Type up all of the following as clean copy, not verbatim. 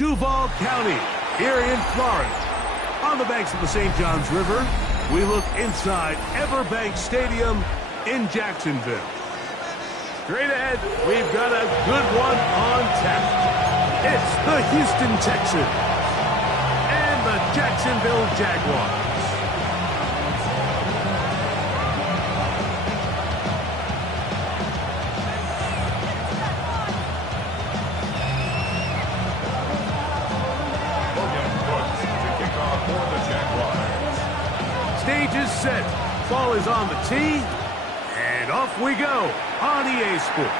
Duval County, here in Florida. On the banks of the St. Johns River, we look inside Everbank Stadium in Jacksonville. Straight ahead, we've got a good one on tap. It's the Houston Texans and the Jacksonville Jaguars. Stage is set. Ball is on the tee. And off we go on EA Sports.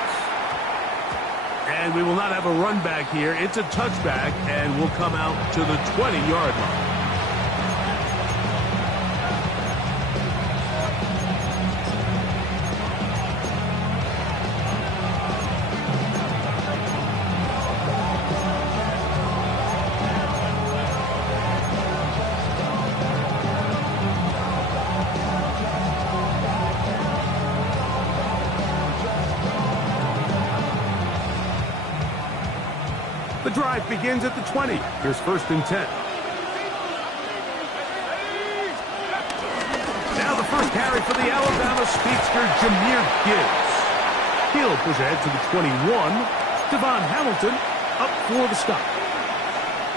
And we will not have a run back here. It's a touchback, and we'll come out to the 20-yard line. The drive begins at the 20. Here's 1st and 10. Now the first carry for the Alabama speedster, Jahmyr Gibbs. He'll push ahead to the 21. Devon Hamilton up for the stop.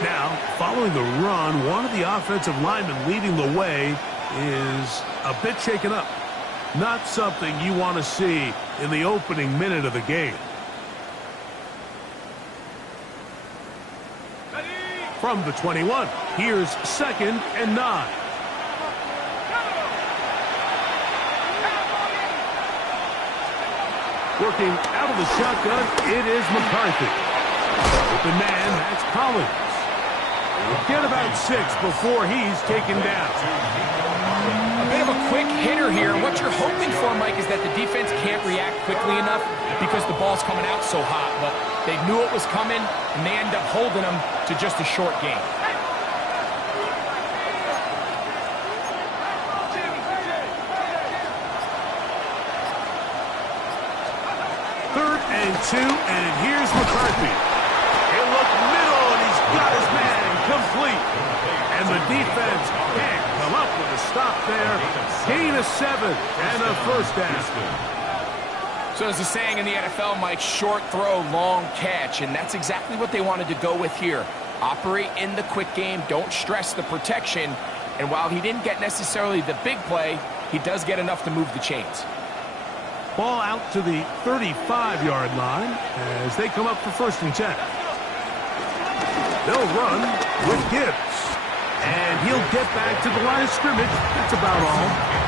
Now, following the run, one of the offensive linemen leading the way is a bit shaken up. Not something you want to see in the opening minute of the game. From the 21, here's 2nd and 9. Working out of the shotgun, it is McCarthy. Open man, that's Collins. We'll get about 6 before he's taken down. A bit of a quick hitter here. What you're hoping for, Mike, is that the defense can't react quickly enough because the ball's coming out so hot. But they knew it was coming, and they end up holding them to just a short game. 3rd and 2, and here's McCarthy. He'll look middle, and he's got his man complete. And the defense can't come up with a stop there. Gain of 7 and a 1st down. So there's a saying in the NFL, Mike, short throw, long catch, and that's exactly what they wanted to go with here. Operate in the quick game, don't stress the protection, and while he didn't get necessarily the big play, he does get enough to move the chains. Ball out to the 35-yard line as they come up for 1st and 10. They'll run with Gibbs, and he'll get back to the line of scrimmage. That's about all.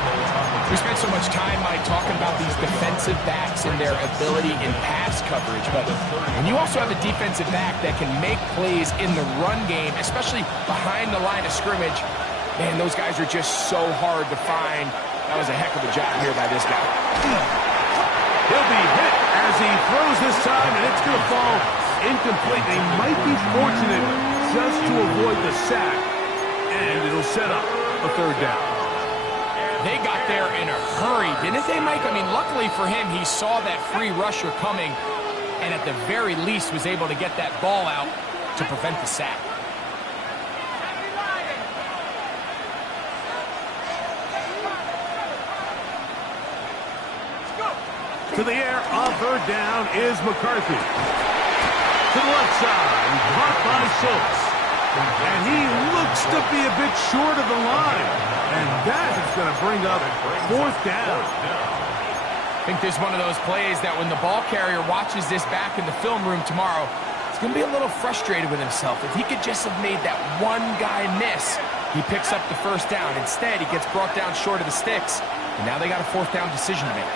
We spent so much time, Mike, talking about these defensive backs and their ability in pass coverage. But when you also have a defensive back that can make plays in the run game, especially behind the line of scrimmage, man, those guys are just so hard to find. That was a heck of a job here by this guy. He'll be hit as he throws this time, and it's going to fall incomplete. They might be fortunate just to avoid the sack, and it'll set up a 3rd down. They got there in a hurry, didn't they, Mike? I mean, luckily for him, he saw that free rusher coming and at the very least was able to get that ball out to prevent the sack. To the air on 3rd down is McCarthy. To the left side, caught by Schultz. And he looks to be a bit short of the line. And that is going to bring up 4th down. I think there's one of those plays that when the ball carrier watches this back in the film room tomorrow, he's going to be a little frustrated with himself. If he could just have made that one guy miss, he picks up the 1st down. Instead, he gets brought down short of the sticks. And now they got a 4th down decision to make.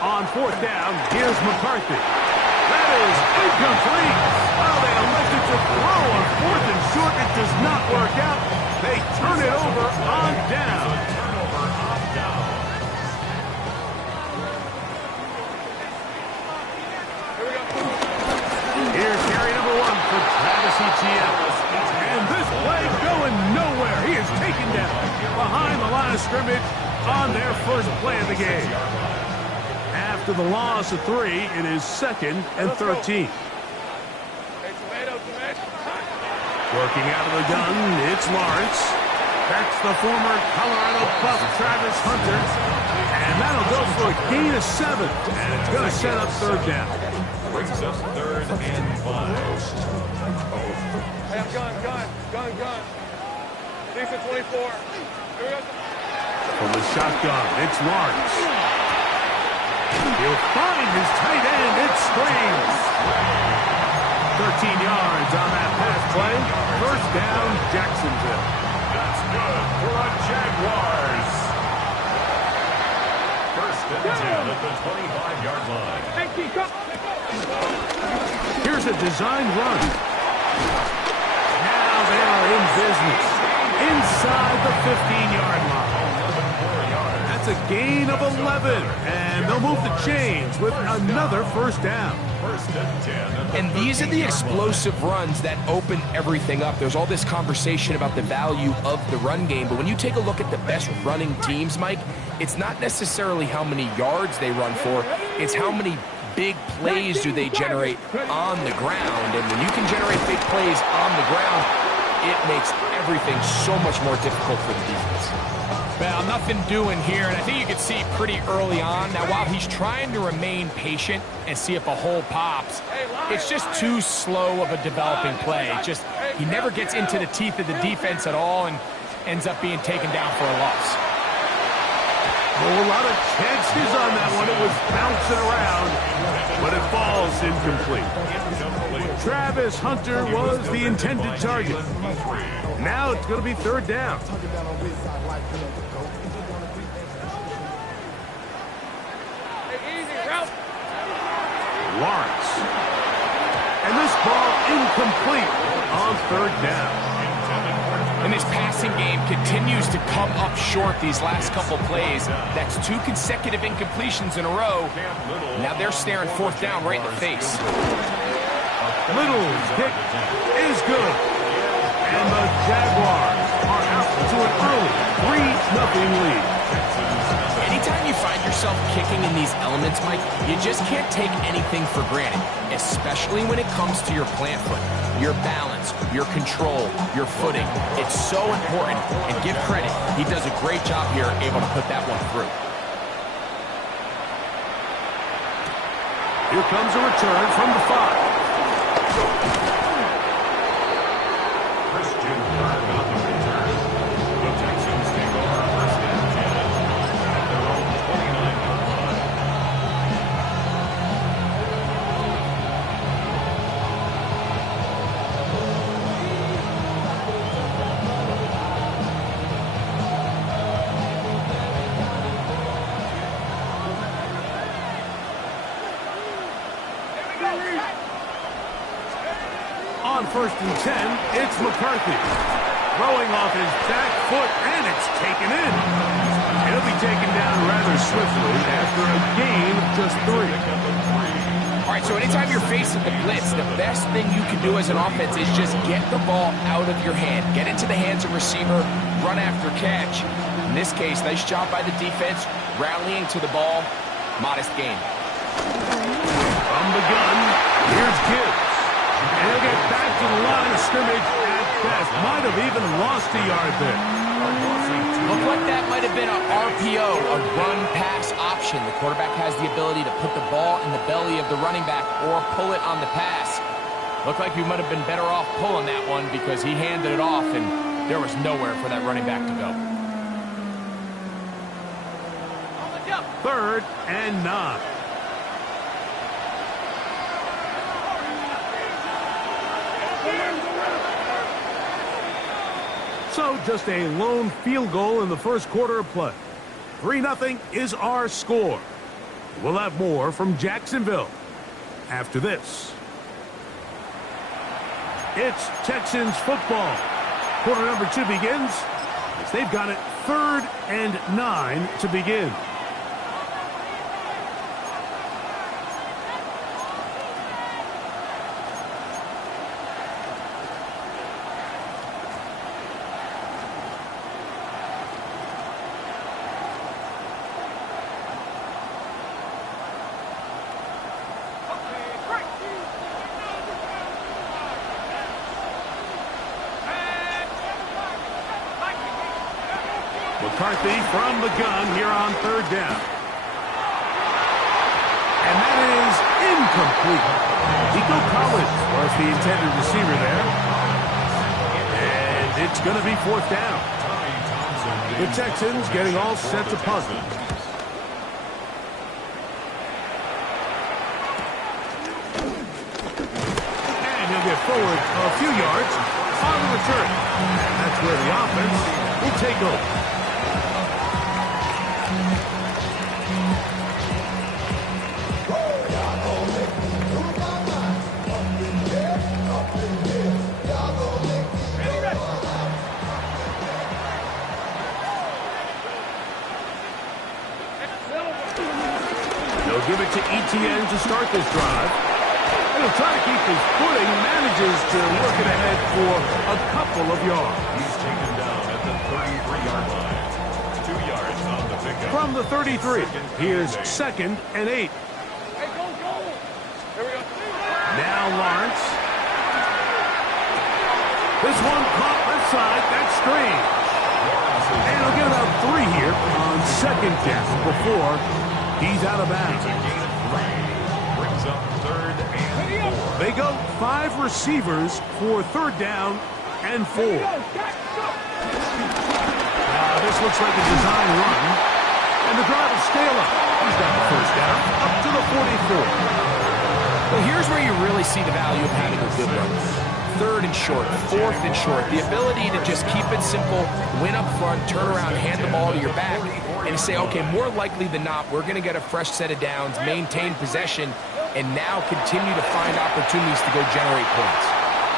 On 4th down, here's McCarthy. That is incomplete. Well, they elected to throw on 4th and short. It does not work out. They turn it over on down. Here's carry number 1 for Travis Etienne. And this play going nowhere. He is taken down behind the line of scrimmage on their first play of the game. After the loss of 3, it is 2nd and 13. Working out of the gun, it's Lawrence. That's the former Colorado Buff, Travis Hunter. And that'll go for a gain of 7. And it's going to set up third down. Brings us 3rd and 5. Hey, I'm gun. Decent 24. Here we go. From the shotgun, it's Lawrence. He'll find his tight end. It springs. 13 yards on that pass play. First down, Jacksonville. That's good for the Jaguars. First and 10 at the 25-yard line. Here's a design run. Now they are in business. Inside the 15-yard line. That's a gain of 11. And they'll move the chains with another first down. First and 10. And these are the explosive runs that open everything up. There's all this conversation about the value of the run game, but when you take a look at the best running teams, Mike, it's not necessarily how many yards they run for, it's how many big plays do they generate on the ground. And when you can generate big plays on the ground, it makes everything so much more difficult for the defense. Well, nothing doing here, and I think you can see pretty early on. Now, while he's trying to remain patient and see if a hole pops, it's just too slow of a developing play. He never gets into the teeth of the defense at all and ends up being taken down for a loss. Oh, a lot of chances on that one. It was bouncing around, but it falls incomplete. Travis Hunter was the intended target. Now it's going to be third down. Lawrence. And this ball incomplete on third down. And this passing game continues to come up short these last couple plays. That's 2 consecutive incompletions in a row. Now they're staring fourth down right in the face. Little's kick is good. And the Jaguars are out to an early 3-0 lead. Anytime you find yourself kicking in these elements, Mike, you just can't take anything for granted, especially when it comes to your plant foot, your balance, your control, your footing. It's so important, and give credit, he does a great job here able to put that one through. Here comes a return from the 5. On first and 10, it's McCarthy. Throwing off his back foot, and it's taken in. He'll be taken down rather swiftly after a gain of just 3. All right, so anytime you're facing the blitz, the best thing you can do as an offense is just get the ball out of your hand. Get into the hands of receiver, run after catch. In this case, nice job by the defense, rallying to the ball. Modest gain. From the gun, here's Gibbs. And he'll get back to the line of scrimmage at best. Might have even lost a yard there. Looked like that might have been an RPO, a run-pass option. The quarterback has the ability to put the ball in the belly of the running back or pull it on the pass. Looked like he might have been better off pulling that one because he handed it off, and there was nowhere for that running back to go. 3rd and 9. So just a lone field goal in the first quarter of play. 3-0 is our score. We'll have more from Jacksonville after this. It's Texans football. Quarter number 2 begins. They've got it 3rd and 9 to begin. McCarthy from the gun here on third down. And that is incomplete. Nico Collins was the intended receiver there. And it's going to be fourth down. The Texans getting all set to punt. And he'll get forward a few yards on the return. That's where the offense will take over. They'll give it to Etienne to start this drive. And he'll try to keep his footing, manages to work it ahead for a couple of yards. He's taken down at the 33-yard line. 2 yards on the pickup. From the 33, here's 2nd and 8. Hey, go, go. Here we go. Now Lawrence. This one caught left side. That's strange. And he'll get about 3 here on 2nd down before he's out of bounds. A gain of 3. Brings up 3rd and 4. They go 5 receivers for 3rd down and 4. This looks like a design run. And the drive will scale up. He's got the first down up to the 44. Well, here's where you really see the value of having a good run. 3rd and short, 4th and short. The ability to just keep it simple, win up front, turn around, hand the ball to your back, and you say, okay, more likely than not, we're going to get a fresh set of downs, maintain possession, and now continue to find opportunities to go generate points.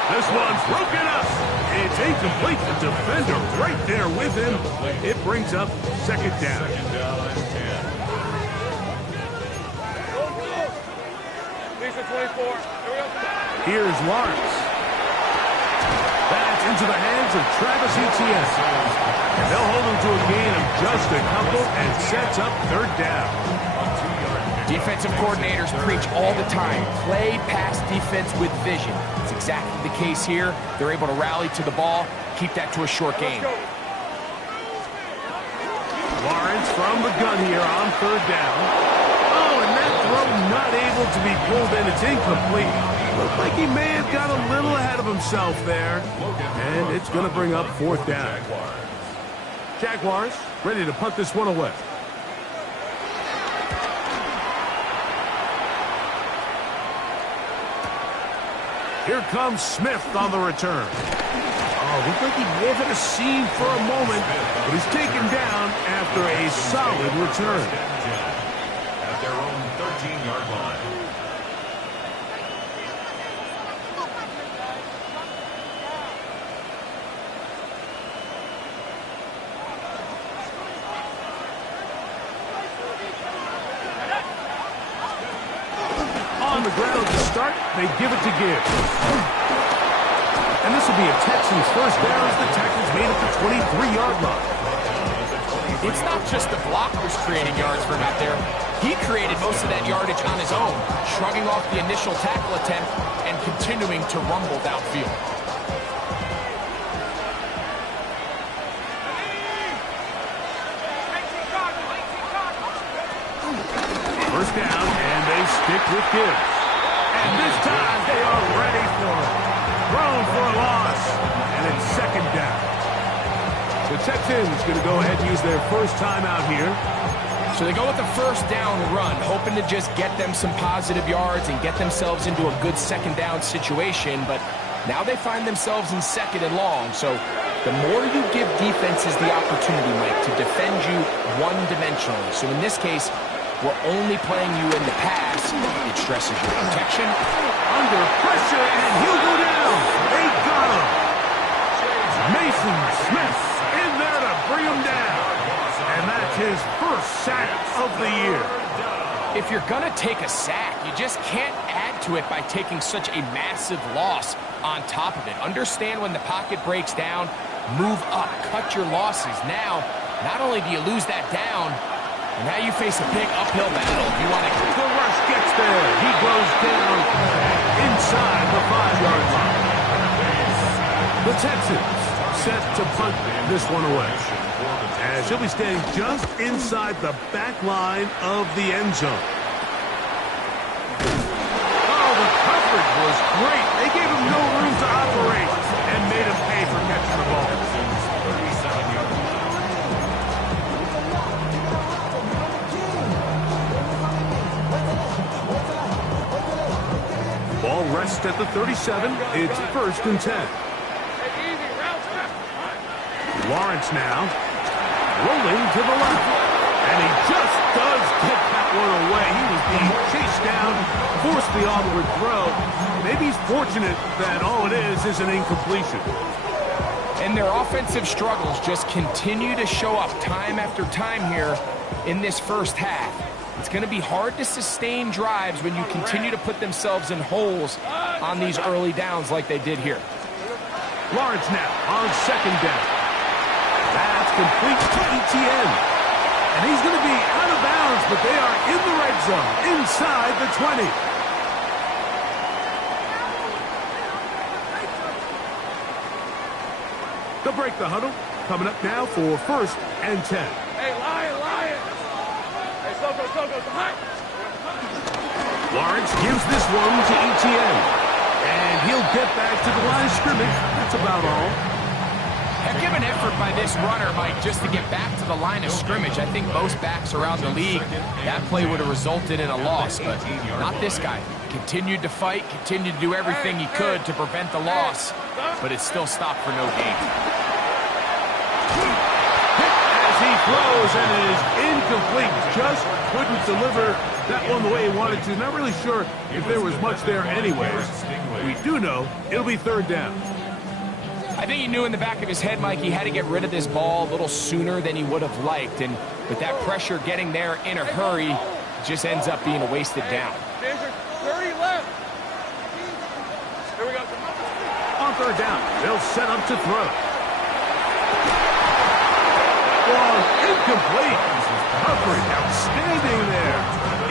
This one's broken up. It's incomplete. The defender right there with him. It brings up 2nd down. 2nd down and 10. Lisa 24. Here we go. Here's Lawrence. That's into the hands of Travis Etienne. And they'll hold him to a gain of just a couple and sets up 3rd down. Defensive coordinators preach all the time, play pass defense with vision. It's exactly the case here. They're able to rally to the ball, keep that to a short game. Lawrence from the gun here on 3rd down. Oh, and that throw not able to be pulled in. It's incomplete. Looked like he may have got a little ahead of himself there. And it's going to bring up 4th down. Jaguars ready to punt this one away. Here comes Smith on the return. Oh, looked like he may have had a seam for a moment, but he's taken down after a solid return. At their own 13-yard line. On the ground to start, they give it to Gibbs. And this will be a Texans first down as the Texans made it to 23-yard line. It's not just the blockers creating yards for him out there. He created most of that yardage on his own, shrugging off the initial tackle attempt and continuing to rumble downfield. First down, and they stick with Gibbs. And this time, they are ready for it. Thrown for a loss, and it's 2nd down. The Texans going to go ahead and use their first timeout here. So they go with the first down run, hoping to just get them some positive yards and get themselves into a good 2nd down situation, but now they find themselves in 2nd and long. So the more you give defenses the opportunity, Mike, to defend you one-dimensionally. So in this case, we're only playing you in the pass. It stresses your protection. Under pressure, and he'll go down. They got him. Mason Smith in there to bring him down. And that's his first sack of the year. If you're going to take a sack, you just can't add to it by taking such a massive loss on top of it. Understand when the pocket breaks down, move up, cut your losses. Now, not only do you lose that down, now you face a big uphill battle. You want to... The rush gets there. He goes down inside the 5-yard line. The Texans set to punt this one away. As he'll be standing just inside the back line of the end zone. Oh, the coverage was great. They gave him no room to operate and made him pay for catching the ball. Ball rests at the 37. It's 1st and 10. Lawrence now rolling to the left. And he just does get that one away. He was being chased down, forced the onward throw. Maybe he's fortunate that all it is an incompletion. And their offensive struggles just continue to show up time after time here in this first half. It's going to be hard to sustain drives when you continue to put themselves in holes on these early downs like they did here. Lawrence now on 2nd down. That's complete to ETN. And he's going to be out of bounds, but they are in the red zone, inside the 20. They'll break the huddle. Coming up now for 1st and 10. Hey, Lion! Hey, Soko, behind! Lawrence gives this one to ETN. And he'll get back to the line of scrimmage. That's about all. Heck of an effort by this runner, Mike, just to get back to the line of scrimmage. I think most backs around the league, that play would have resulted in a loss, but not this guy. Continued to fight, continued to do everything he could to prevent the loss, but it still stopped for no gain. As he throws, and it is incomplete. Just couldn't deliver that one the way he wanted to. Not really sure if there was much there anyways. We do know it'll be 3rd down. I think he knew in the back of his head, Mike, he had to get rid of this ball a little sooner than he would have liked. And with that pressure getting there in a hurry, it just ends up being a wasted down. 30 left. Here we go. On 3rd down, they'll set up to throw. Ball incomplete. Coverage outstanding there.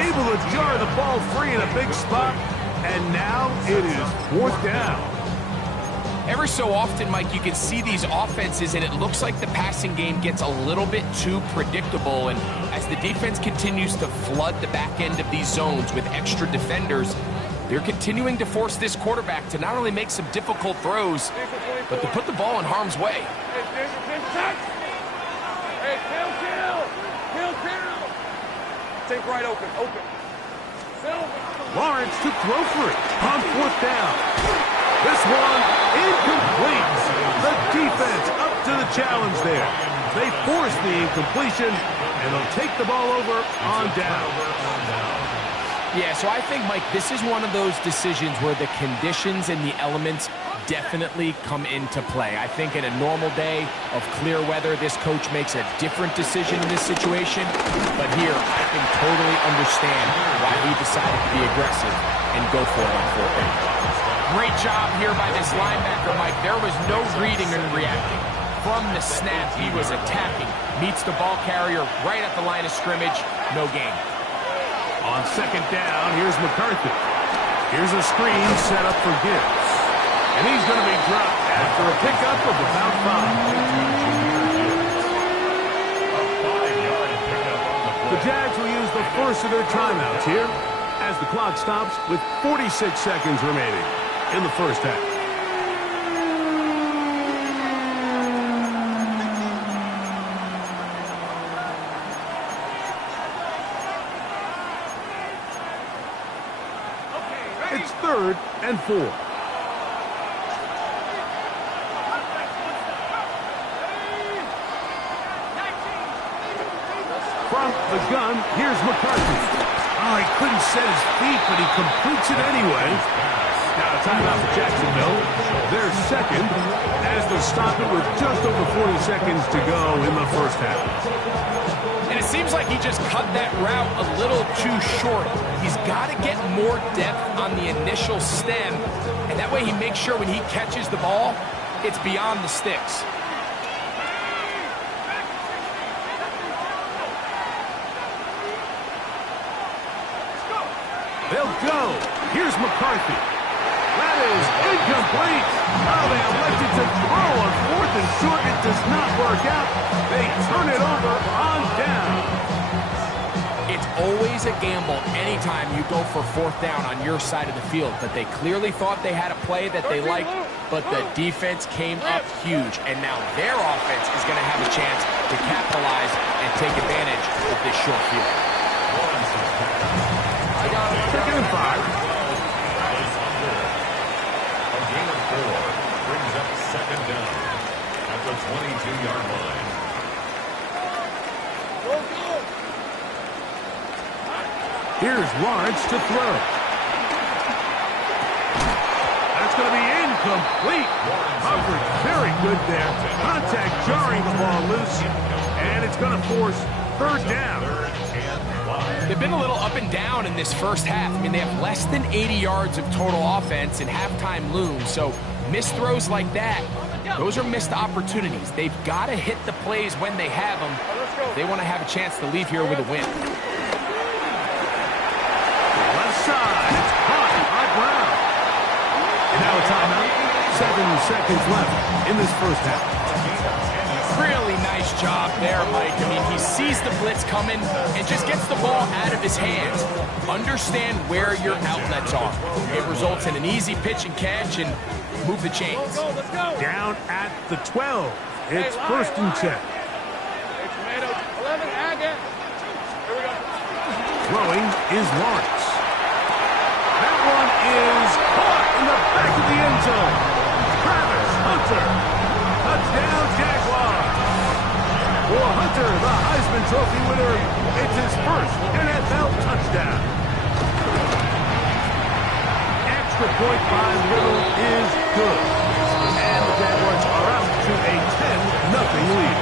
Able to jar the ball free in a big spot. And now it is 4th down. Every so often, Mike, you can see these offenses, and it looks like the passing game gets a little bit too predictable. And as the defense continues to flood the back end of these zones with extra defenders, they're continuing to force this quarterback to not only make some difficult throws, but to put the ball in harm's way. Hey, kill. Take right open. Lawrence to throw for it on 4th down. This one incomplete. The defense up to the challenge there. They force the incompletion, and they'll take the ball over on down. Yeah, so I think, Mike, this is one of those decisions where the conditions and the elements definitely come into play. I think in a normal day of clear weather, this coach makes a different decision in this situation. But here, I can totally understand why he decided to be aggressive and go for it on 4th down. Great job here by this linebacker, Mike. There was no reading and reacting. From the snap, he was attacking. Meets the ball carrier right at the line of scrimmage. No gain. On 2nd down, here's McCarthy. Here's a screen set up for Gibbs. And he's going to be dropped after a pickup of about 5. The Jags will use the first of their timeouts here as the clock stops with 46 seconds remaining in the first half. It's 3rd and 4. From the gun, here's McCarthy. Oh, he couldn't set his feet, but he completes it anyway. Now a timeout for Jacksonville. They're 2nd as they stop it with just over 40 seconds to go in the first half. And it seems like he just cut that route a little too short. He's got to get more depth on the initial stem, and that way he makes sure when he catches the ball, it's beyond the sticks. They'll go. Here's McCarthy. That is incomplete. Oh, they elected to throw on 4th and short. It does not work out. They turn it over on down. It's always a gamble anytime you go for 4th down on your side of the field, but they clearly thought they had a play that they liked, but the defense came up huge, and now their offense is going to have a chance to capitalize and take advantage of this short field. 2nd and 5. A gain of 4 brings up 2nd down at the 22-yard line. Here's Lawrence to throw. That's going to be incomplete. Coverage very good there. Contact jarring the ball loose, and it's going to force 3rd down. They've been a little up and down in this first half. I mean, they have less than 80 yards of total offense and halftime looms, so missed throws like that, those are missed opportunities. They've got to hit the plays when they have them if they want to have a chance to leave here with a win. Left side, it's caught by Brown. Now a timeout. 7 seconds left in this first half. Really nice job there, Mike. I mean, he sees the blitz coming and just gets the ball out of his hands. Understand where your outlets are. It results in an easy pitch and catch and move the chains. Let's go. Down at the 12. It's 1st and 10. Hey, tomato. 11, Agate. Here we go. Throwing is Lawrence. That one is caught in the back of the end zone. Travis Hunter. Touchdown, Jaguars. For Hunter, the Heisman Trophy winner, it's his first NFL touchdown. Extra point by Little is good. And the Jaguars are out to a 10-0 lead.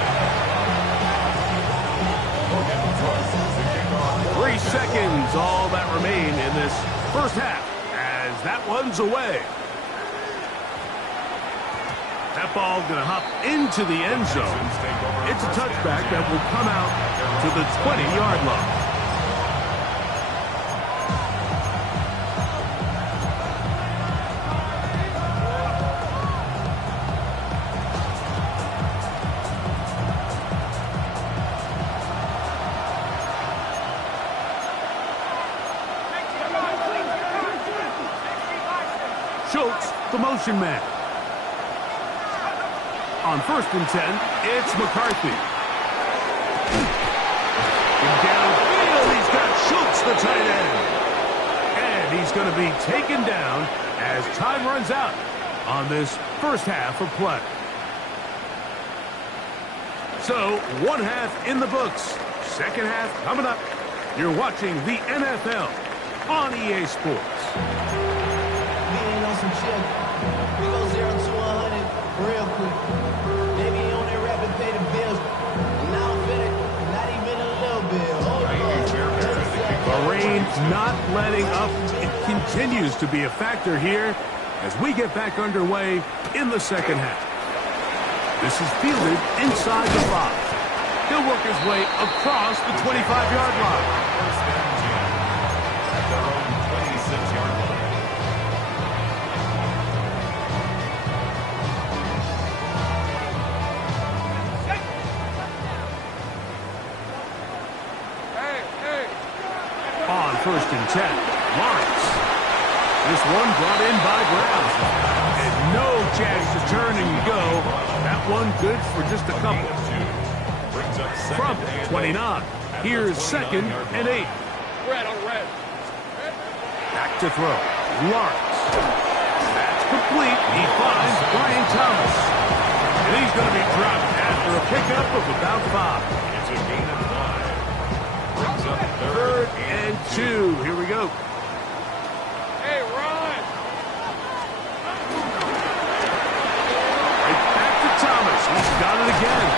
3 seconds, all that remain in this first half, as that one's away. That ball going to hop into the end zone. It's a touchback that will come out to the 20-yard line. Schultz, the motion man. On 1st and 10, it's McCarthy. Downfield, he's got Schultz, the tight end. And he's going to be taken down as time runs out on this first half of play. So, 1 half in the books. 2nd half coming up. You're watching the NFL on EA Sports. Some shit. We go 0 to 100 real quick. Maybe you on that rap and pay the bills. And now I'm finished. Not even a little bit. The rain not letting up. It continues to be a factor here as we get back underway in the 2nd half. This is fielded inside the 5. He'll work his way across the 25-yard line. At their own 26-yard line. On 1st and 10, Lawrence. This one brought in by Brown. And no chance to turn and go. That one good for just a couple. From 29, here's 2nd and 8. Red on red. Back to throw. Lawrence. That's complete. He finds Brian Thomas. And he's going to be dropped after a pickup of about 5. It's a gain of 5. Brings up 3rd and 2. Here we go. Hey, run. Right back to Thomas. He's got it again.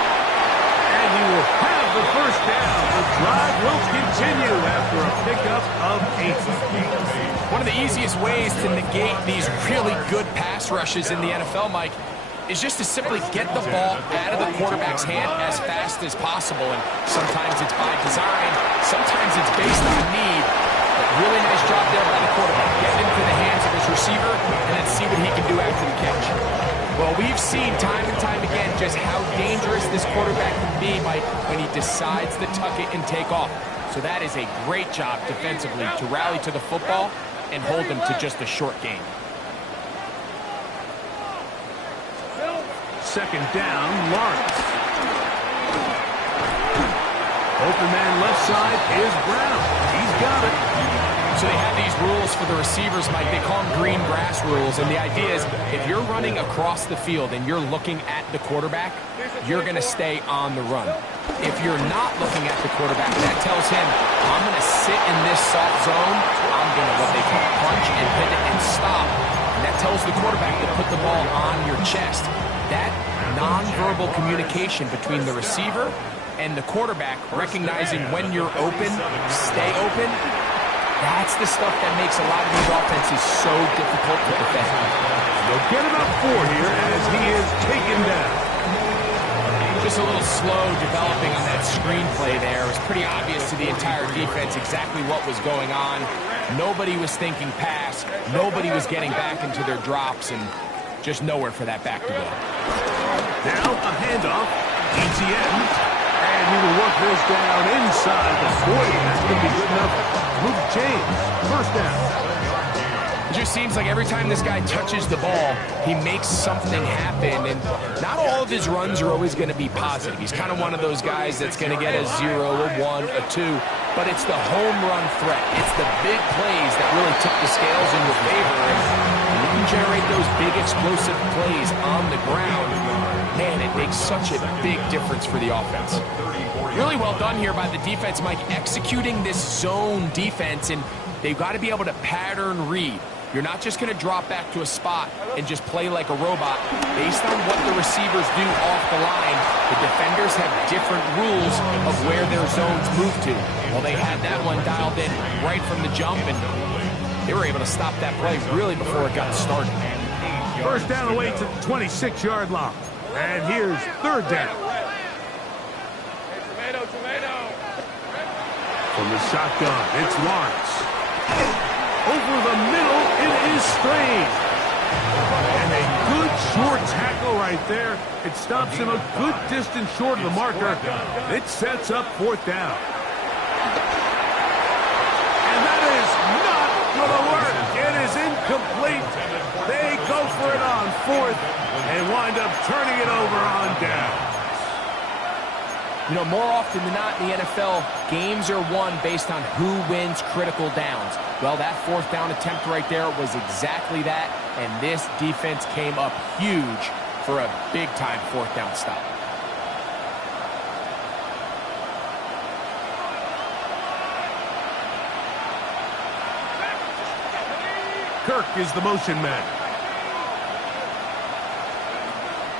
And he will have the first down. The drive will continue after a pickup of 8. One of the easiest ways to negate these really good pass rushes in the NFL, Mike, is just to simply get the ball out of the quarterback's hand as fast as possible. And sometimes it's by design, sometimes it's based on need. But really nice job there by the quarterback. Get into the hands of his receiver and then see what he can do after the catch. Well, we've seen time and time again just how dangerous this quarterback can be, Mike, when he decides to tuck it and take off. So that is a great job defensively to rally to the football and hold them to just a short gain. Second down, Lawrence. Open man left side is Brown. He's got it. So they have these rules for the receivers, Mike. They call them green grass rules. And the idea is if you're running across the field and you're looking at the quarterback, you're going to stay on the run. If you're not looking at the quarterback, that tells him, I'm going to sit in this soft zone. I'm going to what they call punch and pivot and stop. And that tells the quarterback to put the ball on your chest. That nonverbal communication between the receiver and the quarterback, recognizing when you're open, stay open, that's the stuff that makes a lot of these offenses so difficult to defend. They'll get about 4 here as he is taken down. Just a little slow developing on that screenplay there. It was pretty obvious to the entire defense exactly what was going on. Nobody was thinking pass. Nobody was getting back into their drops, and just nowhere for that back to go. Now a handoff. ETN. And he will work this down inside the 40. That's going to be good enough. Move the chains. First down. It just seems like every time this guy touches the ball, he makes something happen. And not all of his runs are always going to be positive. He's kind of one of those guys that's going to get a 0, a 1, a 2. But it's the home run threat. It's the big plays that really tip the scales in your favor. And you can generate those big explosive plays on the ground. Man, it makes such a big difference for the offense. Really well done here by the defense, Mike, executing this zone defense, and they've got to be able to pattern read. You're not just going to drop back to a spot and just play like a robot. Based on what the receivers do off the line, the defenders have different rules of where their zones move to. Well, they had that one dialed in right from the jump, and they were able to stop that play really before it got started. First down away to the 26-yard line. And here's third down. Tomato. From the shotgun, it's Lawrence. Over the middle, it is Strange. And a good short tackle right there. It stops him a good distance short of the marker. It sets up fourth down. And that is not going to work. It is incomplete. They go for it on fourth and wind up turning it over on down. You know, more often than not in the NFL, games are won based on who wins critical downs. Well, that fourth down attempt right there was exactly that, and this defense came up huge for a big-time fourth down stop. Kirk is the motion man.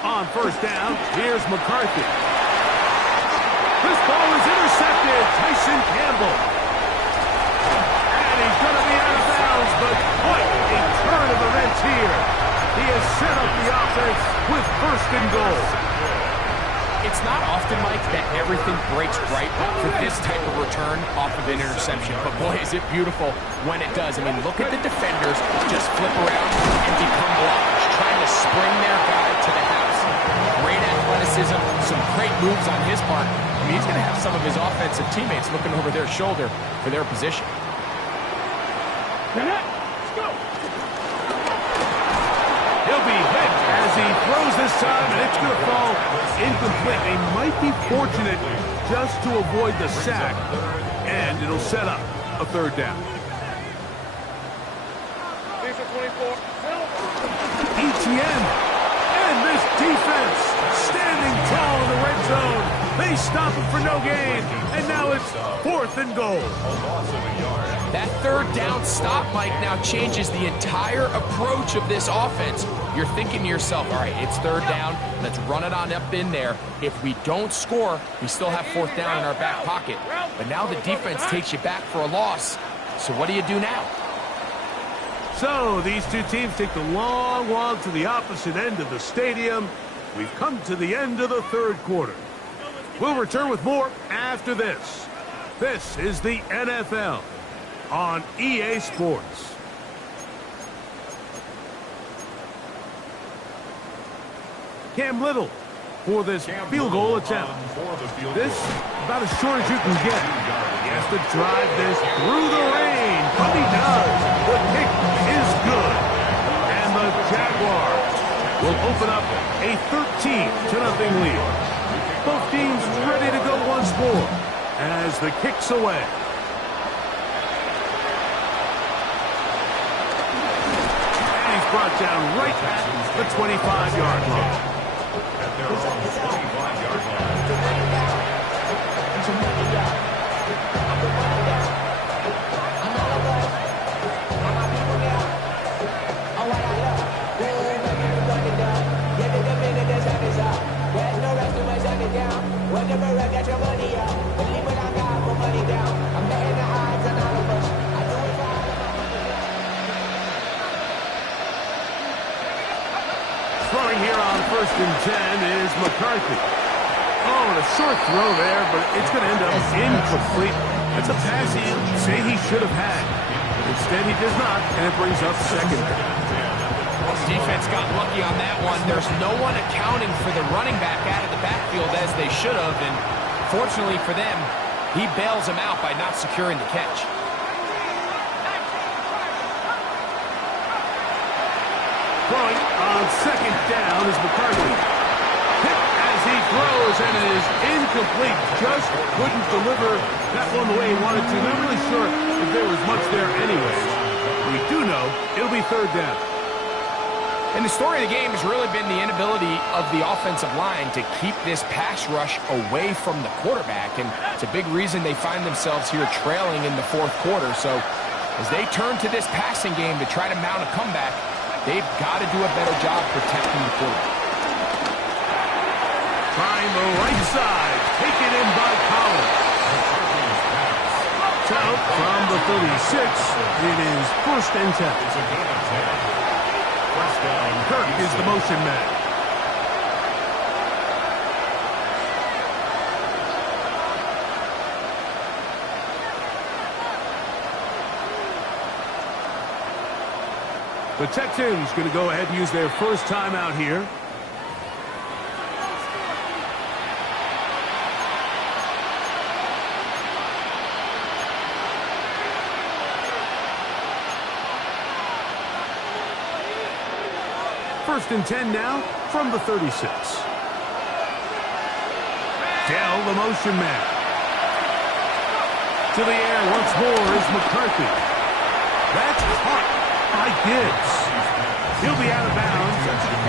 On first down, here's McCarthy. This ball is intercepted. Tyson Campbell. And he's going to be out of bounds, but what a turn of events here. He has set up the offense with first and goal. It's not often, Mike, that everything breaks right for this type of return off of an interception. But boy, is it beautiful when it does. I mean, look at the defenders just flip around and become blockers, trying to spring their guy to the house. Great athleticism, some great moves on his part. I mean, he's going to have some of his offensive teammates looking over their shoulder for their position. Let's go. He'll be hit as he throws this time, and it's going to fall incomplete. They might be fortunate just to avoid the sack, and it'll set up a third down. Lisa 24. ETN and this defense standing tall in the red zone. They stop him for no gain, and now it's fourth and goal. That third down stop, Mike, now changes the entire approach of this offense. You're thinking to yourself, all right, it's third down. Let's run it on up in there. If we don't score, we still have fourth down in our back pocket. But now the defense takes you back for a loss. So what do you do now? So these two teams take the long walk to the opposite end of the stadium. We've come to the end of the third quarter. We'll return with more after this. This is the NFL on EA Sports. Cam Little for this field goal attempt. This about as short as you can get. He has to drive this through the rain, but he does. The kick is good. And the Jaguars will open up a 13-0 lead. Both teams ready to go once more as the kick's away. And he's brought down right at the 25-yard line. At their own 25-yard line. Throwing here on 1st and 10 is McCarthy. Oh, and a short throw there, but it's going to end up incomplete. That's a pass he'd say he should have had. Instead, he does not, and it brings up 2nd down. Defense got lucky on that one. There's no one accounting for the running back out of the backfield as they should have, and fortunately for them, he bails him out by not securing the catch. Throwing on 2nd down is McCarthy. Hit as he throws, and it is incomplete. Just couldn't deliver that one the way he wanted to. Not really sure if there was much there anyways. We do know it'll be 3rd down. And the story of the game has really been the inability of the offensive line to keep this pass rush away from the quarterback. And it's a big reason they find themselves here trailing in the 4th quarter. So as they turn to this passing game to try to mount a comeback, they've got to do a better job protecting the quarterback. Trying the right side. Taken in by Collins. Out from the 36. It is 1st and 10. Kirk is the motion man. The Texans going to go ahead and use their first timeout here. First and 10 now from the 36. Dell, the motion man. To the air once more is McCarthy. That's caught by Gibbs. He'll be out of bounds.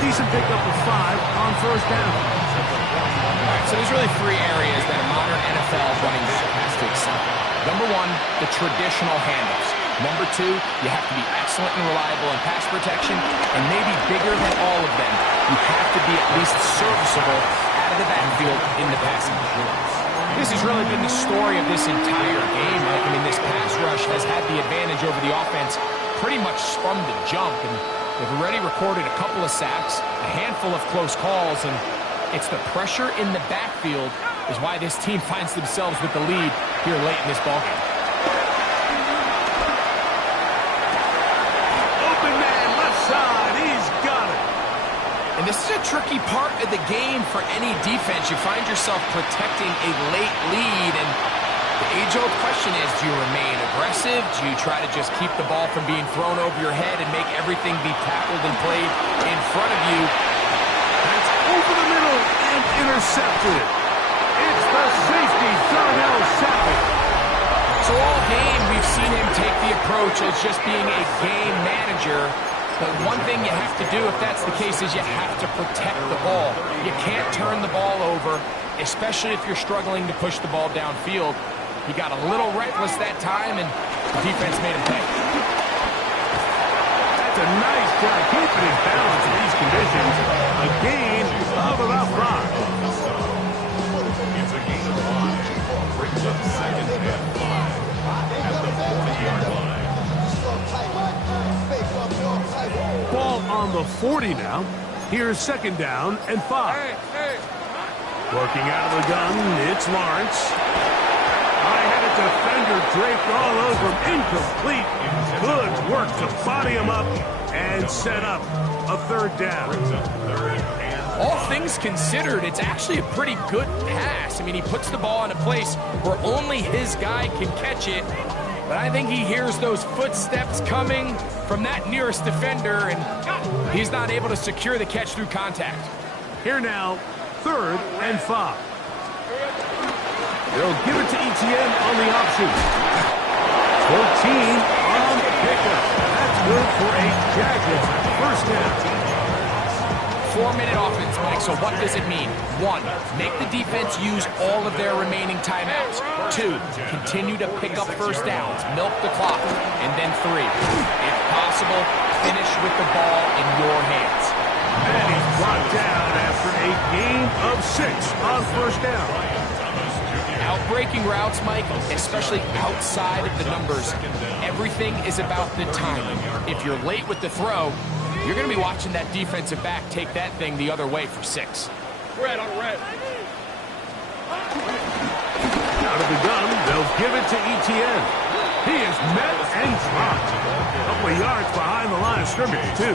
Decent pickup of 5 on 1st down. All right, so there's really 3 areas that a modern NFL running back has to excel. Number 1, the traditional handoffs. Number 2, you have to be excellent and reliable in pass protection, and maybe bigger than all of them, you have to be at least serviceable out of the backfield in the passing game. This has really been the story of this entire game, Mike. I mean, this pass rush has had the advantage over the offense pretty much from the jump, and they've already recorded a couple of sacks, a handful of close calls, and it's the pressure in the backfield is why this team finds themselves with the lead here late in this ballgame. And this is a tricky part of the game for any defense. You find yourself protecting a late lead, and the age-old question is, do you remain aggressive? Do you try to just keep the ball from being thrown over your head and make everything be tackled and played in front of you? That's over the middle and intercepted. It's the safety, Darnell Savage. So all game, we've seen him take the approach as just being a game manager. But one thing you have to do, if that's the case, is you have to protect the ball. You can't turn the ball over, especially if you're struggling to push the ball downfield. He got a little reckless that time, and the defense made him pay. That's a nice job keeping his balance in these conditions. A gain of about 5. It's a gain of 5. Brings up 2nd and 5 at the 40-yard line. Ball on the 40 now. Here's 2nd down and 5. Working out of the gun, it's Lawrence. I had a defender draped all over him. Incomplete. Good work to body him up and set up a 3rd down. Brings up 3rd and all things considered, it's actually a pretty good pass. I mean, he puts the ball in a place where only his guy can catch it. But I think he hears those footsteps coming from that nearest defender, and he's not able to secure the catch through contact. Here now, 3rd and 5. They'll give it to Etienne on the option. 14 on the pickup. That's good for a Jaguar first down. 4-minute offense, Mike, so what does it mean? 1, make the defense use all of their remaining timeouts. 2, continue to pick up first downs, milk the clock. And then 3, if possible, finish with the ball in your hands. And he's brought down after a gain of 6 on first down. Outbreaking routes, Mike, especially outside of the numbers, everything is about the timing. If you're late with the throw, you're going to be watching that defensive back take that thing the other way for 6. Red on red. Out of the gun, they'll give it to Etienne. He is met and dropped. A couple of yards behind the line of scrimmage, too.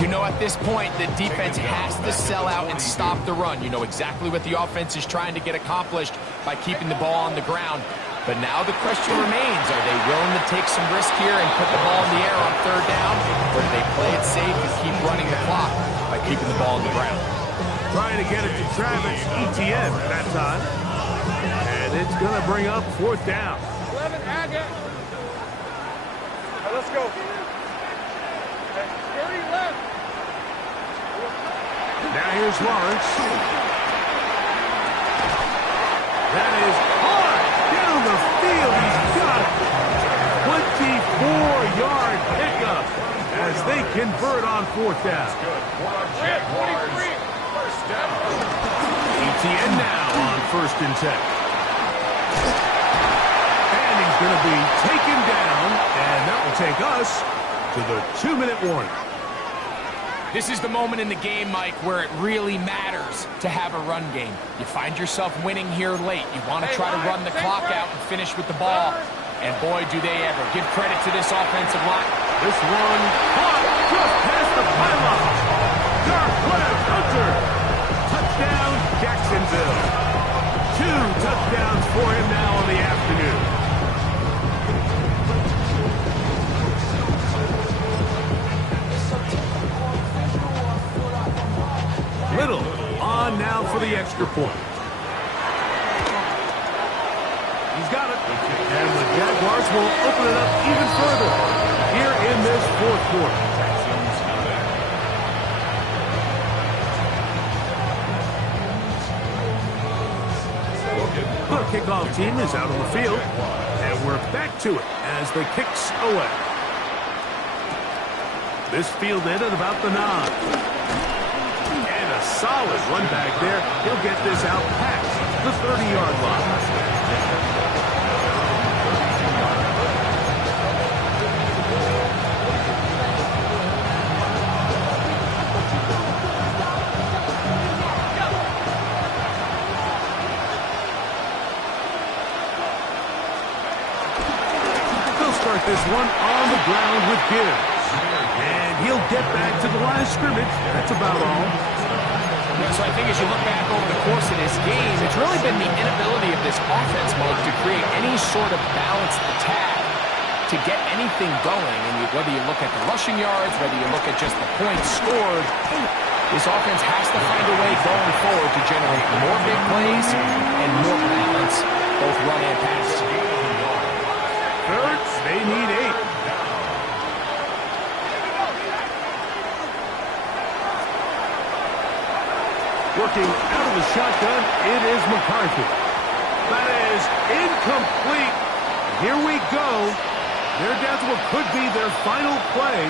You know, at this point, the defense has to sell out and stop the run. You know exactly what the offense is trying to get accomplished by keeping the ball on the ground. But now the question remains, are they willing to take some risk here and put the ball in the air on 3rd down? Or do they play it safe and keep running the clock by keeping the ball on the ground? Trying to get it to Travis Etienne that time. And it's going to bring up 4th down. 11, Agate. All right, let's go. Okay, 30 left. Now here's Lawrence. That is hard down the field. He's got it. 24-yard pickup as they convert on 4th down. Red, 23. First down. Etienne now on 1st and 10. And he's going to be taken down, and that will take us to the 2-minute warning. This is the moment in the game, Mike, where it really matters to have a run game. You find yourself winning here late. You want to try to run the clock out and finish with the ball. And boy, do they ever. Give credit to this offensive line. This one caught just past the pylon. Dark left, Hunter. Touchdown, Jacksonville. 2 touchdowns for him now on the afternoon. Little on now for the extra point. He's got it. And the Jaguars will open it up even further here in this 4th quarter. The kickoff team is out on the field, and we're back to it as the kicks away. This fielded at about the 9. Solid run back there. He'll get this out past the 30-yard line. They'll start this one on the ground with Gibbs. And he'll get back to the line of scrimmage. That's about all. So I think as you look back over the course of this game, it's really been the inability of this offense, Mike, to create any sort of balanced attack to get anything going. And whether you look at the rushing yards, whether you look at just the points scored, this offense has to find a way going forward to generate more big plays and more balance, both run and pass. 3rd, they need 8. Working out of the shotgun, it is McCarthy. That is incomplete. Here we go. They're down to what could be their final play.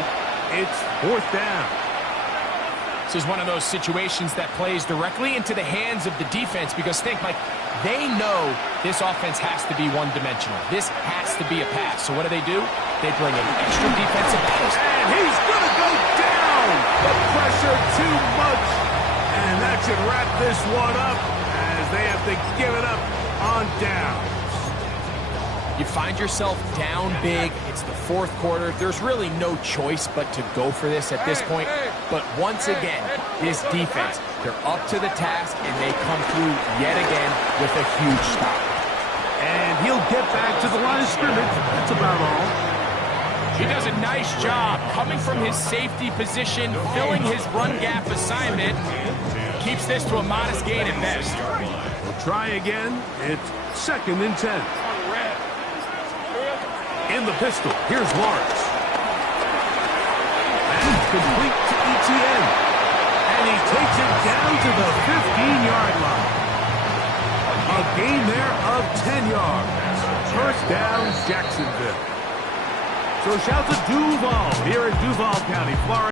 It's 4th down. This is one of those situations that plays directly into the hands of the defense because think, Mike, they know this offense has to be one-dimensional. This has to be a pass. So what do? They bring in extra defensive backs. And he's going to go down. The pressure too much. And that should wrap this one up as they have to give it up on downs. You find yourself down big. It's the fourth quarter. There's really no choice but to go for this at this point. But once again, this defense, they're up to the task, and they come through yet again with a huge stop. And he'll get back to the line of scrimmage. That's about all. He does a nice job coming from his safety position, filling his run gap assignment. Keeps this to a modest gain at best. We'll try again. It's 2nd and 10. In the pistol, here's Lawrence. And complete to ETN. And he takes it down to the 15-yard line. A gain there of 10 yards. First down, Jacksonville. So shout to Duval here in Duval County, Florida.